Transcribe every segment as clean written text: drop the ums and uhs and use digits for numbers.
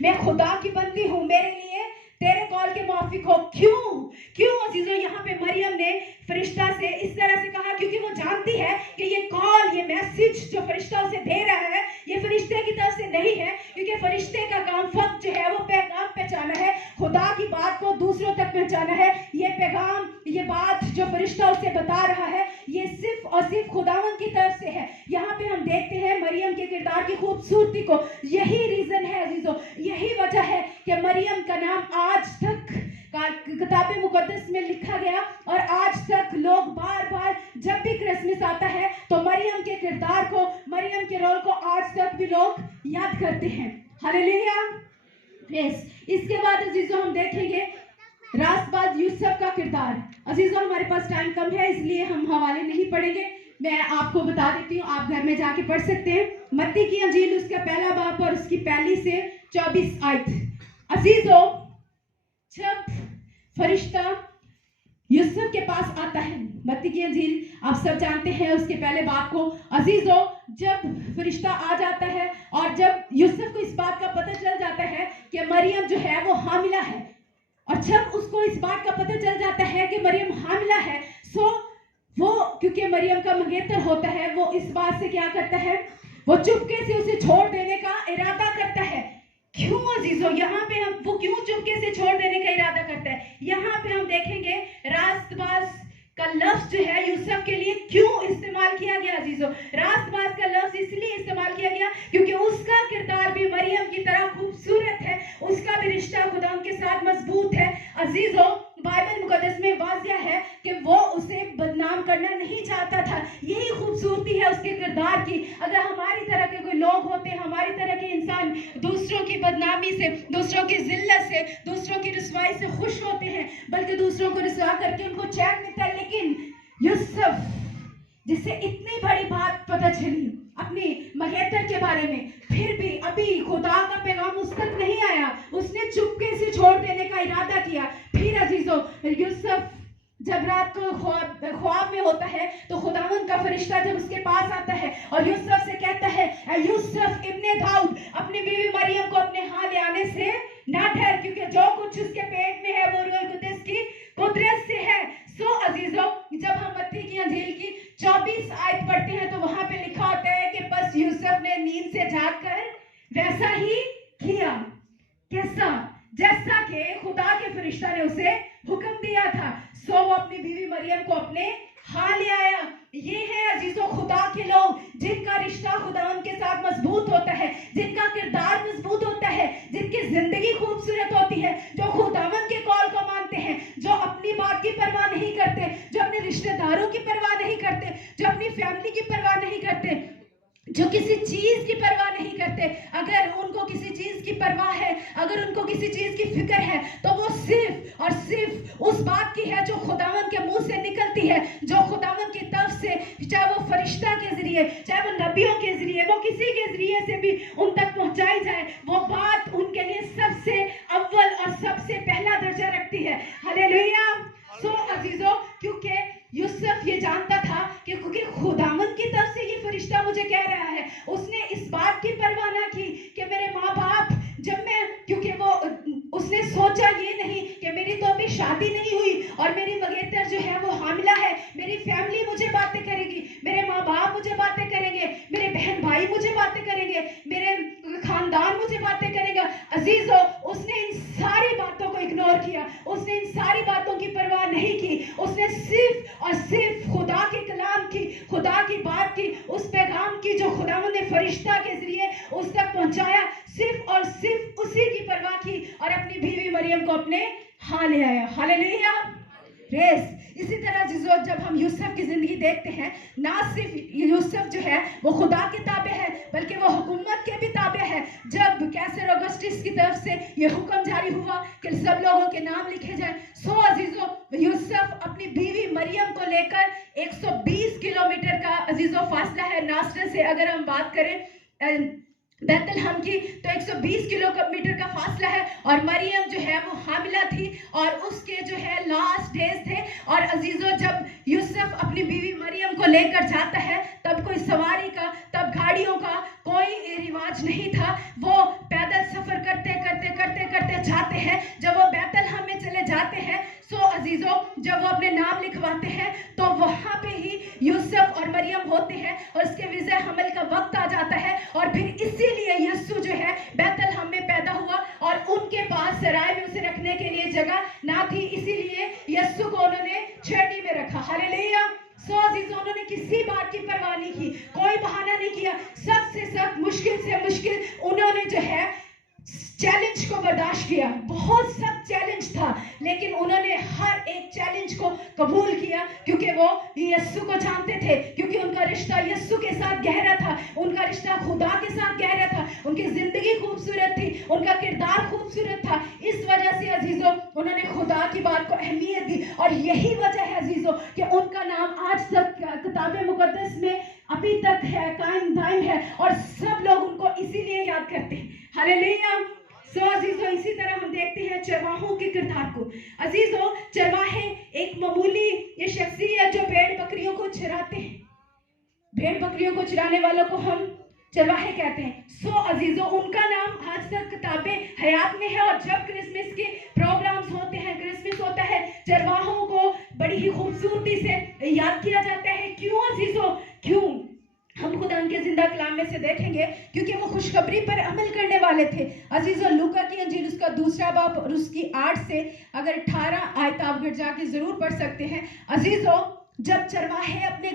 میں خدا کی بندی ہوں, میرے لیے تیرے کال کے موافق ہو. کیوں عزیزو یہاں پہ مریم نے فرشتہ سے اس طرح سے کہا؟ کیونکہ وہ جانتی ہے کہ یہ کال, یہ میسج جو فرشتہ اسے دے رہا ہے یہ فرشتے کی طرف سے نہیں ہے, کیونکہ فرشتے کا کام فقط جو ہے وہ پیغام پہنچانا ہے, خدا کی بات کو دوسروں تک پہنچانا ہے. یہ پیغام, یہ بات جو فرشتہ اسے بتا رہا ہے یہ صرف اور صرف خداوند کی طرف سے ہے. یہاں پہ ہم دیکھتے ہیں مریم کے کردار کی خوبصورتی کو. یہی ریزن ہے عزیزو, یہی وجہ ہے کہ مریم کا نام آج تک کتاب مقدس میں لکھا گیا, اور آج تک لوگ بار بار جب بھی کرسمس آتا ہے تو مریم کے کردار کو, مریم کے رول کو آج تک بھی لوگ یاد کرتے ہیں. ہاللیلویا. اس کے بعد عزیزو ہم دیکھیں گے راست باز یوسف کا کردار. عزیزو ہمارے پاس ٹائم کم ہے اس لیے ہم حوالے نہیں پڑھیں گے, میں آپ کو بتا دیتی ہوں, آپ گھر میں جا کے پڑھ سکتے ہیں. متی کی انجیل اس کا پہلا باب اور اس کی پہلی سے 24 آیت. عزیزو جب فرشتہ یوسف کے پاس آتا ہے, متی کی انجیل آپ سب جانتے ہیں اس کے پہلے باب کو. عزیزو جب فرشتہ آ جاتا ہے اور جب یوسف کو اس بات کا پتہ چل جاتا ہے کہ مریم جو ہے وہ حاملہ ہے, اور جب اس کو اس بات کا پتہ چل جاتا ہے کہ مریم حاملہ ہے, وہ کیونکہ مریم کا منگیتر ہوتا ہے, وہ اس بات سے کیا کرتا ہے, وہ چپکے سے اسے چھوڑ دینے کا ارادہ کرتا ہے. کیوں عزیزو یہاں پہ وہ کیوں چپکے سے چھوڑ دینے کا ارادہ کرتا ہے؟ یہاں پہ ہم دیکھیں گے راست باز کا لفظ جو ہے یوسف کے لیے کیوں استعمال کیا گیا. عزیزو راست باز کا لفظ اس لیے استعمال کیا گیا کیونکہ اس کا کردار بھی مریم کی طرح خوبصورت ہے, اس کا بھی رشتہ خدا کے ساتھ مضبوط ہے. عزیزو بائبل مقدس میں واضح ہے کہ وہ اسے بدنام کرنا نہیں چاہتا تھا. یہی خوبصورتی ہے اس کے کردار کی. اگر ہماری طرح کے کوئی لوگ ہوتے ہیں, ہماری طرح کے انسان دوسروں کی بدنامی سے, دوسروں کی ذلت سے, دوسروں کی رسوائی سے خوش ہوتے ہیں, بلکہ دوسروں کو رسوا کر کے ان کو چین ملتا ہے. لیکن یوسف جسے اتنی بڑی بات پتہ چلی اپنی مگیتر کے بارے میں, پھر بھی ابھی خدا کا پیغام اس تک نہیں آیا, اس نے چپکے سے چھوڑ دینے کا ارادہ کیا. پھر عزیزو یوسف جب رات کو خواب میں ہوتا ہے تو خداوند کا فرشتہ جب اس کے پاس آتا ہے اور یوسف سے کہتا ہے, اے یوسف ابن داؤد, اپنی بیوی مریم کو اپنے ہاں لے آنے سے نہ ڈر, کیونکہ جو کچھ اس کے پیٹ میں ہے وہ روح القدس کی قدرت سے ہے. عزیزو جب ہم متی کی انجیل کی 24 آیت پڑھتے ہیں تو وہاں پہ لکھا ہوتا ہے کہ بس یوسف نے نیند سے جاگ کر ویسا ہی کیا. کیسا؟ جیسا کہ خدا کے فرشتہ نے اسے حکم دیا تھا. وہ اپنی بیوی مریم کو اپنے ہاں لے آیا. یہ ہے عزیزو خدا کے لوگ جن کا رشتہ خدا ان کے ساتھ مضبوط ہوتا ہے, جن کا کردار مضبوط ہوتا ہے, جن کی زندگی خوبصورت ہوتی ہے, جو خداوند کے کال کو مانتے ہیں, جو اپنی بات کی پرواہ نہیں کرتے, جو اپنے رشتہ داروں کی پرواہ نہیں کرتے, جو اپنی فیملی کی پرواہ نہیں کرتے, جو کسی چیز کی پرواہ نہیں کرتے. اگر ان کو کسی چیز کی پرواہ ہے, اگر ان کو کسی چیز کی فکر ہے, تو وہ صرف اور صرف اس بات کی ہے جو خداوند کے منہ سے نکلتی ہے, جو خداوند کی طرف سے, چاہے وہ فرشتہ کے ذریعے, چاہے وہ نبیوں کے ذریعے, وہ کسی کے ذریعے سے بھی ان تک پہنچائی جائے, وہ بات ان کے لیے سب سے اول اور سب سے پہلا درجہ رکھتی ہے. ہاللیلویا. عزیزو کیونکہ یوسف یہ جانتا تھا کہ کیونکہ خداوند کی طرف سے یہ فرشتہ مجھے کہہ رہا ہے, اس نے اس بات کی پرواہ نہ کی کہ میرے ماں باپ جب میں, کیونکہ وہ اس نے سوچا یہ نہیں کہ میری تو ابھی شادی نہیں ہوئی اور میری مگیتر جو ہے وہ حاملہ ہے, میری فیملی مجھے باتیں کرے گی, میرے ماں باپ مجھے باتیں کریں گے, میرے بہن بھائی مجھے باتیں کریں گے, میرے خاندان مجھے باتیں کرے گا. عزیزو اس نے ان ساری باتوں کو اگنور کیا, اس نے ان ساری باتوں کی پرواہ نہیں کی. اس نے صرف اور صرف خدا کے کلام کی, خدا کی بات کی, اس پیغام کی جو خداوند نے فرشتہ کے ذریعے اس تک پہنچایا, صرف اور صرف اسی کی پرواہ کی اور اپنی بیوی مریم کو اپنے ہاں لے آیا. ہاللیلویا. اسی طرح جب ہم یوسف کی زندگی دیکھتے ہیں, نہ صرف یوسف جو ہے وہ خدا کے تابع ہے بلکہ وہ حکومت کے بھی تابع ہے. جب کیسر اگسٹس کی طرف سے یہ حکم جاری ہوا کہ سب لوگوں کے نام لکھے جائیں, عزیزو یوسف اپنی بیوی مریم کو لے کر 120 کلومیٹر کا عزیزو فاصلہ ہے ناصرت سے, اگر ہم بات کریں بیت الحم کی تو 120 کلومیٹر کا فاصلہ ہے, اور مریم جو ہے وہ حاملہ تھی اور اس کے جو ہے لاسٹ ڈیز تھے. اور عزیزو جب یوسف اپنی بیوی مریم کو لے کر جاتا ہے تب کوئی سواری کا, تب گاڑیوں کا کوئی رواج نہیں تھا, وہ پیدل سفر کرتے जाते हैं, जब वो बैतलहम में चले जाते हैं, सो अजीजों जब वो अपने नाम लिखवाते हैं तो वहाँ पे ही यूसुफ और मरियम होते हैं और उसके विजय हमल का वक्त आ जाता है। और फिर इसीलिए यीशु जो है बैतलहम में पैदा हुआ और उनके पास सराय में उसे रखने के लिए जगह ना थी, इसीलिए यीशु को उन्होंने छेड़ी में रखा। हालेलुया। सो अजीजों उन्होंने किसी बात की परवाह नहीं की, कोई बहाना नहीं किया, सबसे सब मुश्किल से मुश्किल उन्होंने जो है चैलेंज को बर्दाश्त किया। बहुत सब चैलेंज था लेकिन उन्होंने हर एक चैलेंज को कबूल किया क्योंकि वो यीशु को जानते थे, क्योंकि उनका रिश्ता यीशु के साथ गहरा था, उनका रिश्ता खुदा के साथ गहरा था, उनकी जिंदगी खूबसूरत थी, उनका किरदार खूबसूरत था। इस वजह से अजीजों उन्होंने खुदा की बात को अहमियत दी और यही वजह है अजीजों कि उनका नाम आज तक किताब मुकद्दस में अभी तक है, कायम दायम है और सब लोग उनको इसीलिए याद करते हैं। हालेलुया। सो अजीजों इसी तरह हम देखते हैं चरवाहों के किरदार को। अजीजों चरवाहे एक मामूली ये शख्सियत जो भेड़ बकरियों को चराते हैं, भेड़ बकरियों को चराने वालों को हम चरवाहे कहते हैं। सो अजीजों उनका नाम आज तक किताबे हयात में है और जब क्रिसमस के प्रोग्राम्स होते हैं, क्रिसमस होता है, चरवाहों को बड़ी ही खूबसूरती से याद किया जाता है। क्यों अजीजों, क्यों? हम खुदा के जिंदा कलाम में से देखेंगे क्योंकि वो खुशखबरी पर अमल करने वाले थे। अजीजों लूका की अंजील उसका 2 बाब और उसकी 8 से अगर 18 आयत आप घर जाके जरूर पढ़ सकते हैं। अजीजों जब चरवाहे अपने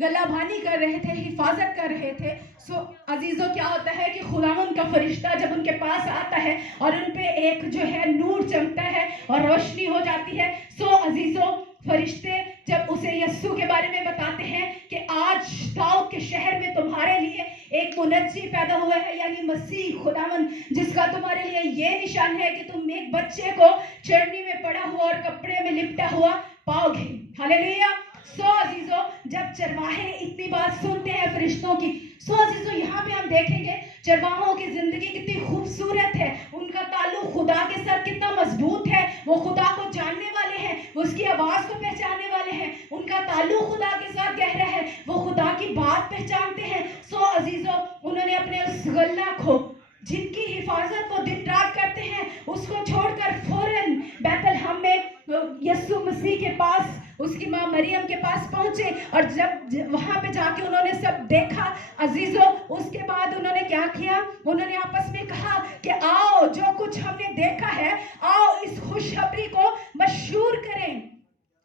गलाबानी कर रहे थे, हिफाजत कर रहे थे, सो अजीजों क्या होता है कि खुदावंद का फरिश्ता जब उनके पास आता है और उन पे एक जो है नूर चमकता है और रोशनी हो जाती है। सो अजीजों फरिश्ते जब उसे यीशु के बारे में बताते हैं कि आज दाऊद के शहर में तुम्हारे लिए एक मुनज्जी पैदा हुआ है, यानी मसीह खुदावंद, जिसका तुम्हारे लिए ये निशान है कि तुम एक बच्चे को चरनी में पड़ा हुआ और कपड़े में लिपटा हुआ पाओगे। हालेलुया। सो अजीजों जब चरवाहे इतनी बात सुनते हैं फरिश्तों की, सो अजीजों यहाँ पे हम देखेंगे चरवाहों की जिंदगी कितनी खूबसूरत है, उनका ताल्लुक खुदा के साथ कितना मजबूत है, वो खुदा को जानने वाले हैं, उसकी आवाज को पहचानने वाले हैं, उनका ताल्लुक खुदा के साथ गहरा है, वो खुदा की बात पहचानते हैं। सो अजीजों उन्होंने अपने उस गल्ला को जिनकी हिफाजत वो दिन रात करते हैं उसको छोड़कर फौरन बैतलहम में यीशु मसीह के पास, उसकी माँ मरियम के पास पहुंचे और जब वहां पे जाके उन्होंने सब देखा अजीजों, उसके बाद उन्होंने क्या किया, उन्होंने आपस में कहा कि आओ जो कुछ हमने देखा है आओ इस खुशखबरी को मशहूर करें।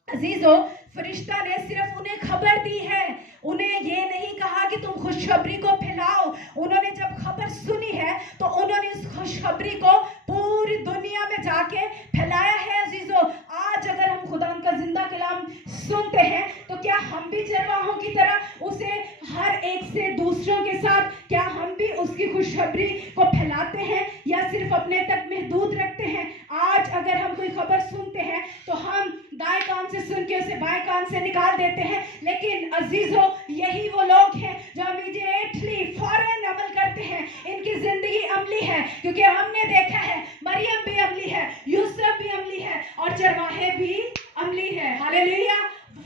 अजीजों फरिश्ता ने सिर्फ उन्हें खबर दी है, उन्हें ये नहीं कहा कि तुम खुशखबरी को फैलाओ। उन्होंने जब खबर सुनी है तो उन्होंने इस खुशखबरी को पूरी दुनिया में जाके फैलाया है। अजीजों आज अगर हम खुदा का जिंदा कलाम सुनते हैं तो क्या हम भी चरवाहों की तरह उसे हर एक से दूसरों के साथ, क्या हम भी उसकी खुशखबरी को फैलाते हैं या सिर्फ अपने तक महदूद रखते हैं? आज अगर हम कोई खबर सुनते हैं तो हम दाएं कान से सुन के उसे बाएं कान से निकाल देते हैं, लेकिन अजीजों यही वो लोग हैं जो इमीडिएटली फौरन अमल करते हैं। इनकी जिंदगी अमली है क्योंकि हमने देखा है मरियम भी अमली है, यूसुफ भी अमली है और चरवाहे भी अमली है। हालेलुया।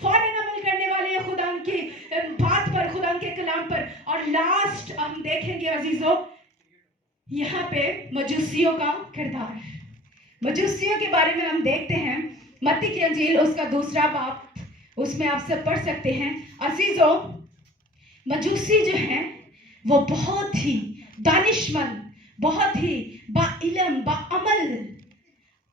फौरन अमल करने वाले हैं खुदा की बात पर, खुदा के कलाम पर। और लास्ट हम देखेंगे अजीजों यहाँ पे मजूसियों का किरदार। मजूसियों के बारे में हम देखते हैं मत्ती की अंजील उसका 2 बाब, उसमें आप सब पढ़ सकते हैं। अजीजों मजूसी जो हैं वो बहुत ही दानिशमंद, बहुत ही बाइल्म बाअमल,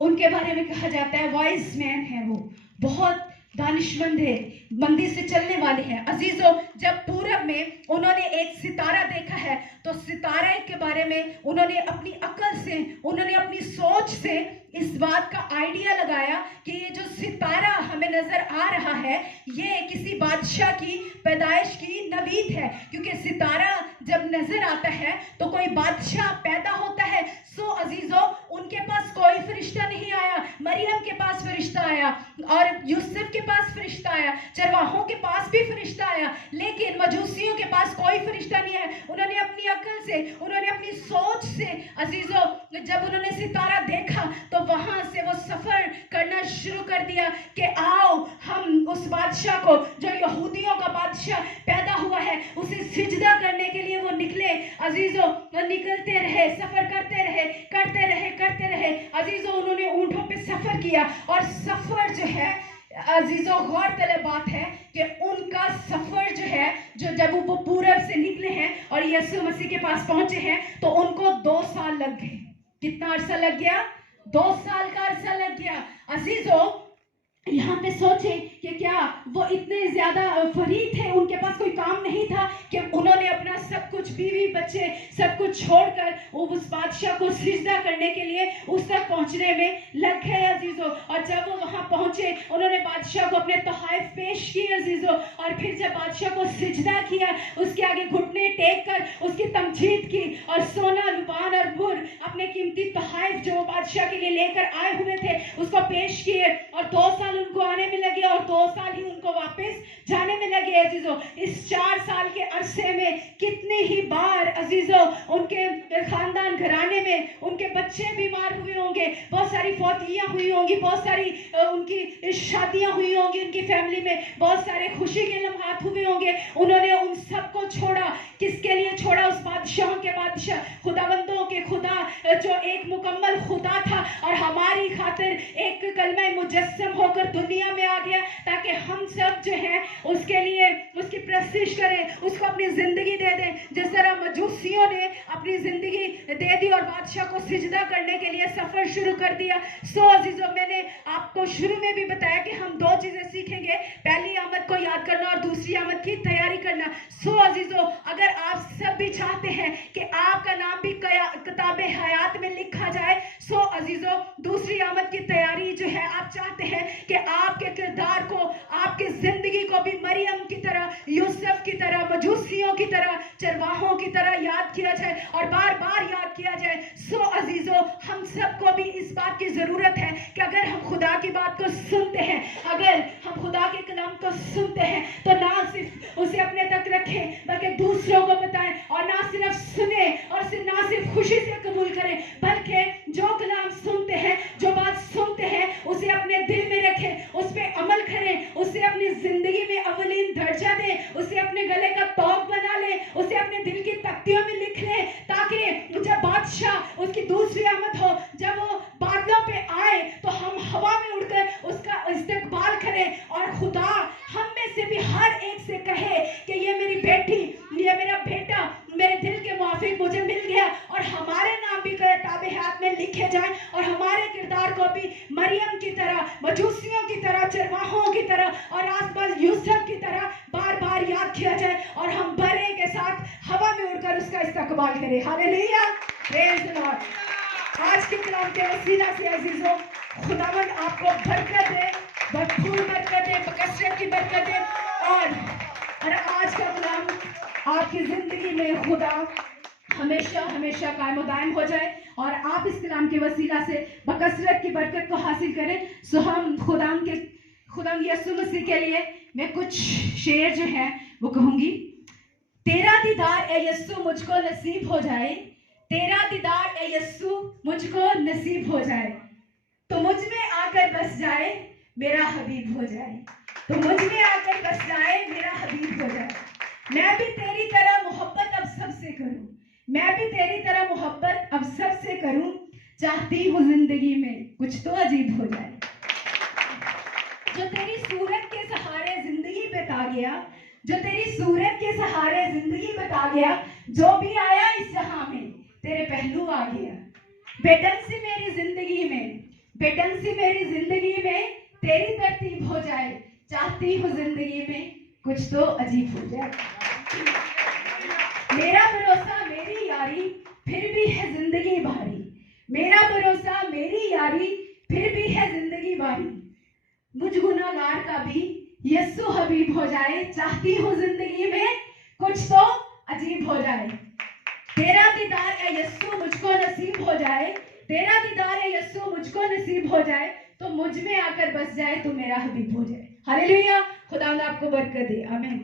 उनके बारे में कहा जाता है वाइज मैन है, वो बहुत दानिशमंद है, मंदी से चलने वाले हैं। अजीजों जब पूरब में उन्होंने एक सितारा देखा है तो सितारे के बारे में उन्होंने अपनी अकल से, उन्होंने अपनी सोच से इस बात का आइडिया लगाया कि ये जो सितारा हमें नजर आ रहा है ये किसी बादशाह की पैदाइश की नवीद है, क्योंकि सितारा जब नजर आता है तो कोई बादशाह पैदा होता है। सो अजीजों उनके पास कोई फरिश्ता नहीं आया, मरियम के पास फरिश्ता आया और यूसुफ के पास फरिश्ता आया, चरवाहों के पास भी फरिश्ता आया, लेकिन मजूसियों के पास कोई फरिश्ता नहीं है। उन्होंने अपनी अकल से, उन्होंने अपनी सोच से अजीजों जब उन्होंने सितारा देखा तो वहां से वो सफर करना शुरू कर दिया कि आओ हम उस बादशाह को जो यहूदियों का बादशाह पैदा हुआ है उसे सिजदा करने के लिए वो निकले। अजीजों निकलते रहे, सफर करते रहे, करते रहे, करते रहे अजीजों उन्होंने ऊंटों पे सफर किया, और सफर जो है अजीजों गौर तलब बात है कि उनका सफर जो है, जो जब वो पूरब से निकले हैं और यीशु मसीह के पास पहुंचे हैं, तो उनको 2 साल लग गए। कितना अरसा लग गया? 2 साल का अरसा लग गया। अजीजों यहाँ पे सोचे कि क्या वो इतने ज्यादा फरीद थे, उनके पास कोई काम नहीं था कि उन्होंने अपना सब कुछ, बीवी बच्चे सब कुछ छोड़कर उस बादशाह को सिजदा करने के लिए उस तक पहुंचने में लग गए अजीजों। और जब वो वहां पहुंचे, उन्होंने बादशाह को अपने तोहफे पेश किए अजीजों, और फिर जब बादशाह को सिजदा किया, उसके आगे घुटने टेक कर उसकी तमजीद की, और सोना, लुबान और बुर, अपने कीमती तोहफे जो बादशाह के लिए लेकर आए हुए थे, उसको पेश किए। और 2 साल उनको आने में लगे और 2 साल ही उनको वापस जाने में लगे अजीजों। इस 4 साल के अरसे में कितनी ही बार अजीजों उनके खानदान घराने में उनके बच्चे बीमार हुए होंगे, बहुत सारी फौतियां हुई होंगी, बहुत सारी उनकी शादियां हुई होंगी, उनकी फैमिली में बहुत सारे खुशी के लम्हात हुए होंगे। उन्होंने उन सबको छोड़ा। किसके लिए छोड़ा? उस बादशाहों के बादशाह, खुदाबंदों के खुदा, जो एक मुकम्मल खुदा था और हमारी खातिर एक कलमा मुजस्सम होकर दुनिया में आ गया, ताकि हम सब जो है उसके लिए उसकी प्रस्तिश करें, उसको अपनी जिंदगी दे दें, जिस तरह मजूसियों ने अपनी जिंदगी दे दी और बादशाह को सिजदा करने के लिए सफर शुरू कर दिया। सो अजीजों, मैंने आपको शुरू में भी बताया कि हम 2 चीजें सीखेंगे, पहली आमद को याद करना और दूसरी आमद की तैयारी करना। सो अजीजों, अगर आप सब भी चाहते हैं कि आपका नाम भी किताबे हयात में लिखा जाए, सो अजीजों दूसरी आमद की तैयारी जो है, आप चाहते हैं कि आपके किरदार को, आपकी जिंदगी को भी मरियम की तरह, यूसुफ की तरह, मजूसियों की तरह, चरवाहों की तरह याद किया जाए और बार बार याद किया जाए। सो अजीजों, हम सबको भी इस बात की जरूरत है कि अगर हम खुदा की बात को सुनते हैं, अगर हम खुदा के कलाम को सुनते हैं, तो ना सिर्फ उसे अपने तक रखें बल्कि दूसरों को बताएं, और ना सिर्फ सुने और ना सिर्फ खुशी से कबूल करें, बल्कि जो कलाम सुनते हैं, जो बात सुनते हैं, उसे अपने दिल में रखें, उस पे अमल करें, उसे अपनी जिंदगी में अवलीन दर्जा दें, उसे अपने गले का तौक बना लें, उसे अपने दिल की तख्तियों में लिख लें, ताकि जब बादशाह उसकी दूसरी आमद हो, जब वो बादलों पे आए, तो हम हवा में उड़कर उसका इस्तकबाल करें, और खुदा हम में से भी हर एक से कहे कि ये मेरी बेटी, ये मेरा बेटा मेरे दिल के मुआफिक मुझे मिल गया, और हमारे नाम भी किताबे हयात में लिखे जाएं, और हमारे किरदार को भी मरियम की तरह, मजूसियों की तरह, चरवाहों की तरह और आसपास यूसुफ की तरह बार बार याद किया जाए, और हम बड़े के साथ हवा में उड़कर उसका इस्तकबाल करें। Hallelujah, praise the Lord. आज के कलाम के वसीला से अजीजों, खुदावंद आपको बरकत दे, भरपूर बरकत दे, बकसरत की बरकत दे, और आज का कलाम आपकी जिंदगी में खुदा हमेशा हमेशा कायम दायम हो जाए, और आप इस कलाम के वसीला से बकसरत की बरकत को हासिल करें। सो हम खुदा यीशु मसीह के लिए मैं कुछ शेर जो है वो कहूंगी। तेरा दीदार ए यीशु मुझको नसीब हो जाए, तेरा दीदार ए यीशु मुझको नसीब हो जाए, तो मुझ में आकर बस जाए मेरा हबीब हो जाए, तो मुझ में आकर बस जाए मेरा हबीब हो जाए। मैं भी तेरी तरह मोहब्बत अब सबसे करूं, मैं भी तेरी तरह मोहब्बत अब सबसे करूं, चाहती हूँ जिंदगी में कुछ तो अजीब हो जाए। जो तेरी सूरत के सहारे जिंदगी बिता गया, जो तेरी सूरत के सहारे जिंदगी बिता गया, जो भी आया इस जहां में तेरे पहलू आ गया। बेढंग सी मेरी जिंदगी में, बेढंग सी मेरी जिंदगी में तेरी तरतीब हो जाए, चाहती हूँ जिंदगी में कुछ तो अजीब हो जाए। मेरा भरोसा मेरी यारी फिर भी है जिंदगी भारी, मेरा भरोसा मेरी यारी फिर भी है जिंदगी भारी, मुझ गुनाहगार का भी यीशु हबीब हो जाए, चाहती हूँ जिंदगी में कुछ तो अजीब हो जाए। तेरा दीदार है यीशु मुझको नसीब हो जाए, तेरा दीदार है यीशु मुझको नसीब हो जाए, तो मुझ में आकर बस जाए, तो मेरा हबीब हो जाए। हालेलुया, खुदा आपको बरकत दे, आमीन।